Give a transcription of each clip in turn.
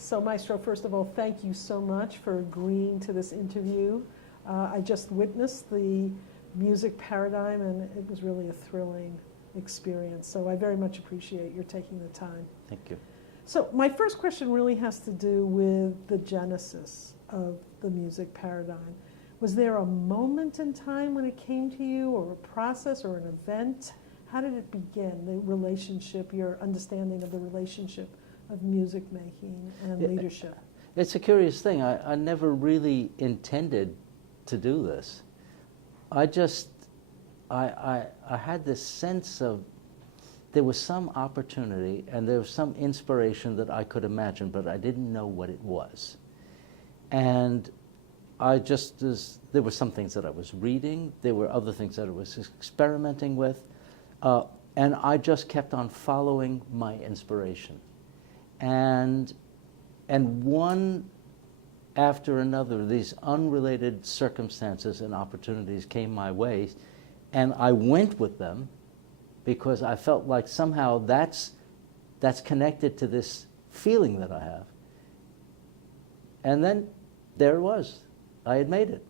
So, Maestro, first of all, thank you so much for agreeing to this interview. I just witnessed the music paradigm, and it was really a thrilling experience. So I very much appreciate your taking the time. Thank you. So my first question really has to do with the genesis of the music paradigm. Was there a moment in time when it came to you, or a process, or an event? How did it begin, the relationship, your understanding of the relationship of music making and leadership? It's a curious thing. I never really intended to do this. I had this sense of there was some opportunity and there was some inspiration that I could imagine, but I didn't know what it was. And there were some things that I was reading, there were other things that I was experimenting with, and I just kept on following my inspiration. And one after another, these unrelated circumstances and opportunities came my way, and I went with them because I felt like somehow that's connected to this feeling that I have. And then there it was. I had made it.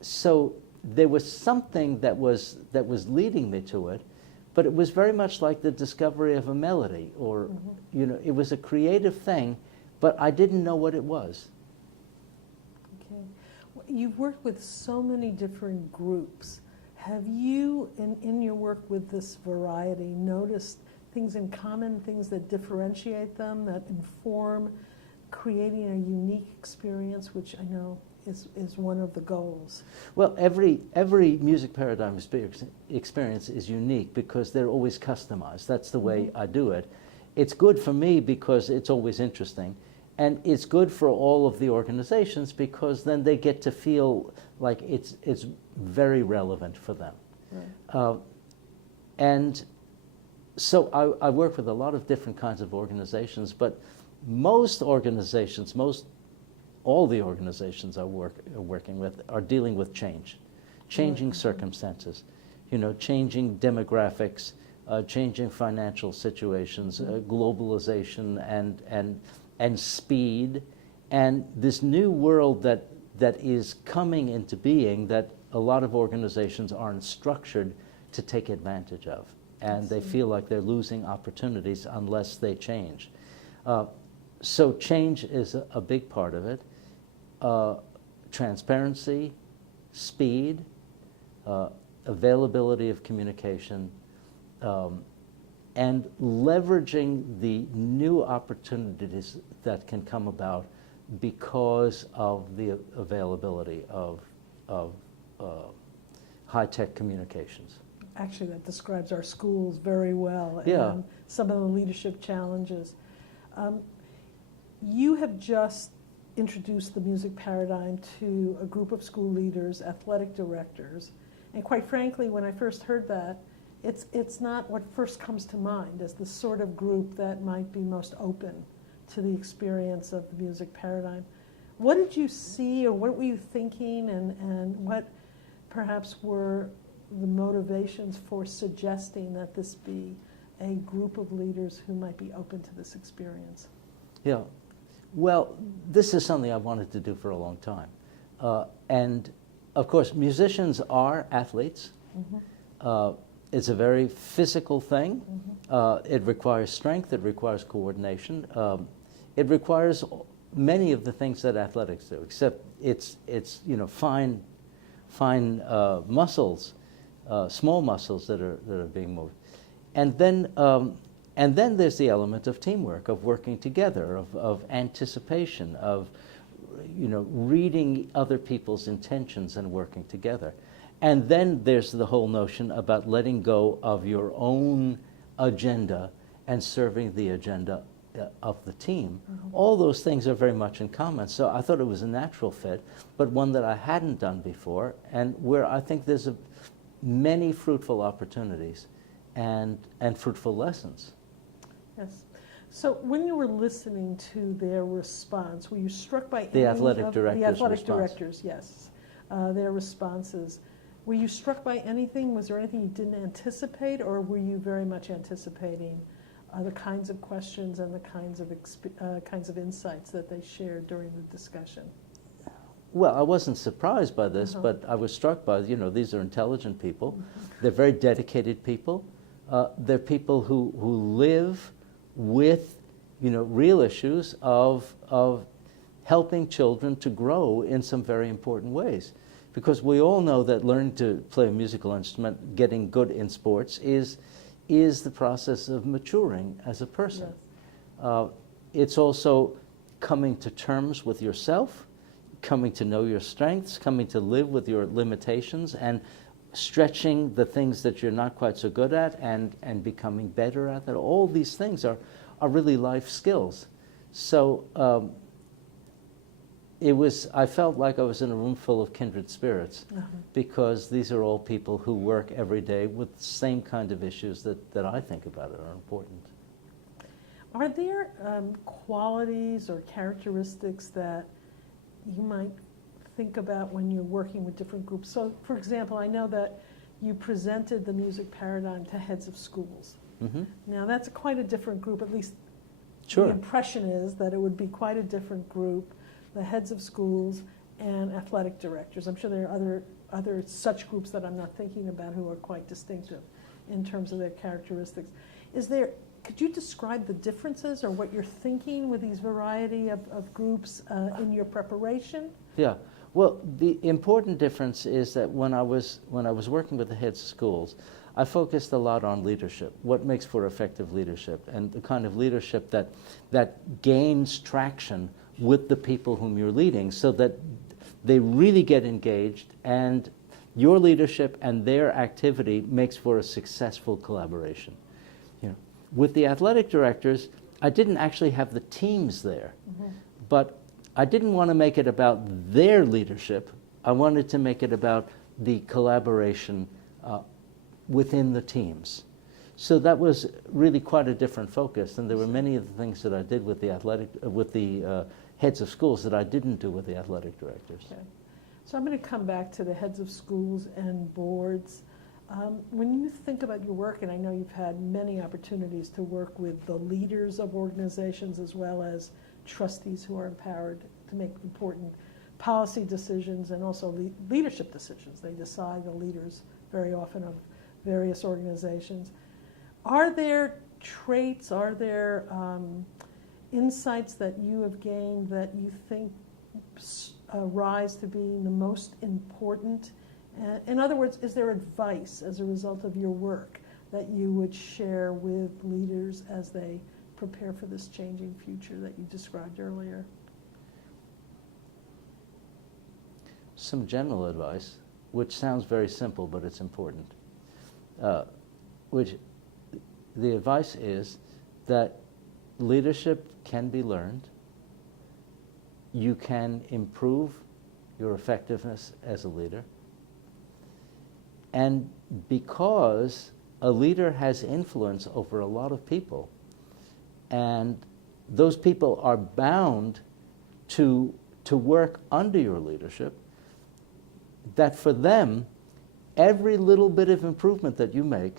So there was something that was leading me to it, but it was very much like the discovery of a melody, or it was a creative thing, but I didn't know what it was. Okay. You've worked with so many different groups. Have you, in your work with this variety, noticed things in common, things that differentiate them, that inform creating a unique experience, which I know is one of the goals? Well, every music paradigm experience is unique because they're always customized. That's the way I do it. It's good for me because it's always interesting. And it's good for all of the organizations because then they get to feel like it's very relevant for them. Right. And so I work with a lot of different kinds of organizations, but most organizations, all the organizations are working with are dealing with change, changing circumstances, changing demographics, changing financial situations, globalization and speed, and this new world that is coming into being that a lot of organizations aren't structured to take advantage of, and they feel like they're losing opportunities unless they change. So change is a big part of it. Transparency, speed, availability of communication, and leveraging the new opportunities that can come about because of the availability of high-tech communications. Actually, that describes our schools very well, and some of the leadership challenges. You have just introduced the music paradigm to a group of school leaders, athletic directors, and quite frankly, when I first heard that, it's not what first comes to mind as the sort of group that might be most open to the experience of the music paradigm. What did you see, or what were you thinking, and what perhaps were the motivations for suggesting that this be a group of leaders who might be open to this experience? Yeah, well, this is something I've wanted to do for a long time. And of course, musicians are athletes. It's a very physical thing. It requires strength, it requires coordination. It requires many of the things that athletics do, except it's fine muscles, small muscles that are being moved. And then there's the element of teamwork, of working together, of anticipation, of reading other people's intentions and working together. And then there's the whole notion about letting go of your own agenda and serving the agenda of the team. All those things are very much in common. So I thought it was a natural fit, but one that I hadn't done before, and where I think there's many fruitful opportunities and fruitful lessons. Yes. So when you were listening to their response, were you struck by the athletic directors, yes, their responses? Were you struck by anything? Was there anything you didn't anticipate, or were you very much anticipating the kinds of questions and the kinds of insights that they shared during the discussion? Well, I wasn't surprised by this, but I was struck by, these are intelligent people. They're very dedicated people. They're people who live with, real issues of helping children to grow in some very important ways. Because we all know that learning to play a musical instrument, getting good in sports, is the process of maturing as a person. Yes. It's also coming to terms with yourself, coming to know your strengths, coming to live with your limitations, and stretching the things that you're not quite so good at and becoming better at that. All these things are really life skills. So I felt like I was in a room full of kindred spirits, because these are all people who work every day with the same kind of issues that I think about it are important. Are there qualities or characteristics that you might think about when you're working with different groups? So, for example, I know that you presented the music paradigm to heads of schools. Now, that's quite a different group, at least the impression is that it would be quite a different group, the heads of schools and athletic directors. I'm sure there are other such groups that I'm not thinking about who are quite distinctive in terms of their characteristics. Could you describe the differences or what you're thinking with these variety of groups in your preparation? Yeah. Well, the important difference is that when I was working with the heads of schools, I focused a lot on leadership, what makes for effective leadership, and the kind of leadership that gains traction with the people whom you're leading, so that they really get engaged, and your leadership and their activity makes for a successful collaboration. With the athletic directors, I didn't actually have the teams there, but I didn't want to make it about their leadership. I wanted to make it about the collaboration within the teams. So that was really quite a different focus, and there were many of the things that I did with the heads of schools that I didn't do with the athletic directors. Okay. So I'm going to come back to the heads of schools and boards. When you think about your work, and I know you've had many opportunities to work with the leaders of organizations as well as trustees who are empowered to make important policy decisions and also leadership decisions. They decide, the leaders very often of various organizations. Are there traits, are there insights that you have gained that you think rise to being the most important? In other words, is there advice as a result of your work that you would share with leaders as they prepare for this changing future that you described earlier? Some general advice, which sounds very simple, but it's important. Which the advice is that leadership can be learned. You can improve your effectiveness as a leader. And because a leader has influence over a lot of people, and those people are bound to work under your leadership, that for them, every little bit of improvement that you make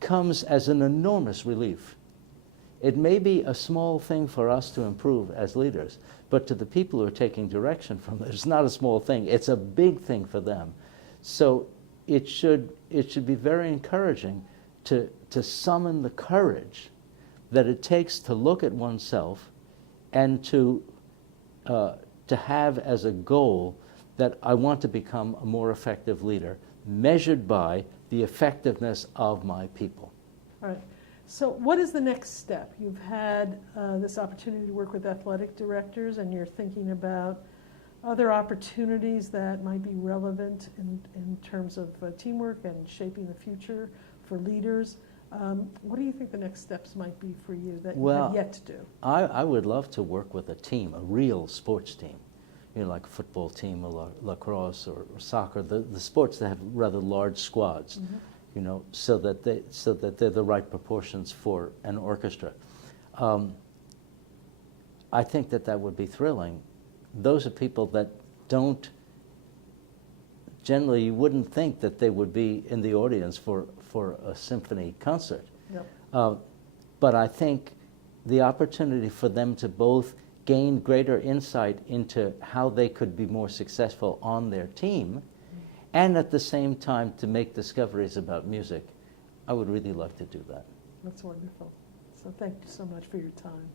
comes as an enormous relief. It may be a small thing for us to improve as leaders, but to the people who are taking direction from it, it's not a small thing. It's a big thing for them. So it should be very encouraging to summon the courage that it takes to look at oneself and to have as a goal that I want to become a more effective leader, measured by the effectiveness of my people. All right. So what is the next step? You've had this opportunity to work with athletic directors, and you're thinking about other opportunities that might be relevant in terms of teamwork and shaping the future for leaders. What do you think the next steps might be for you that you have yet to do? I would love to work with a team, a real sports team, like a football team or lacrosse or soccer, the sports that have rather large squads, so that they're the right proportions for an orchestra. I think that would be thrilling. Those are people that generally you wouldn't think that they would be in the audience for a symphony concert. Yep. But I think the opportunity for them to both gain greater insight into how they could be more successful on their team, and at the same time to make discoveries about music, I would really like to do that. That's wonderful. So thank you so much for your time.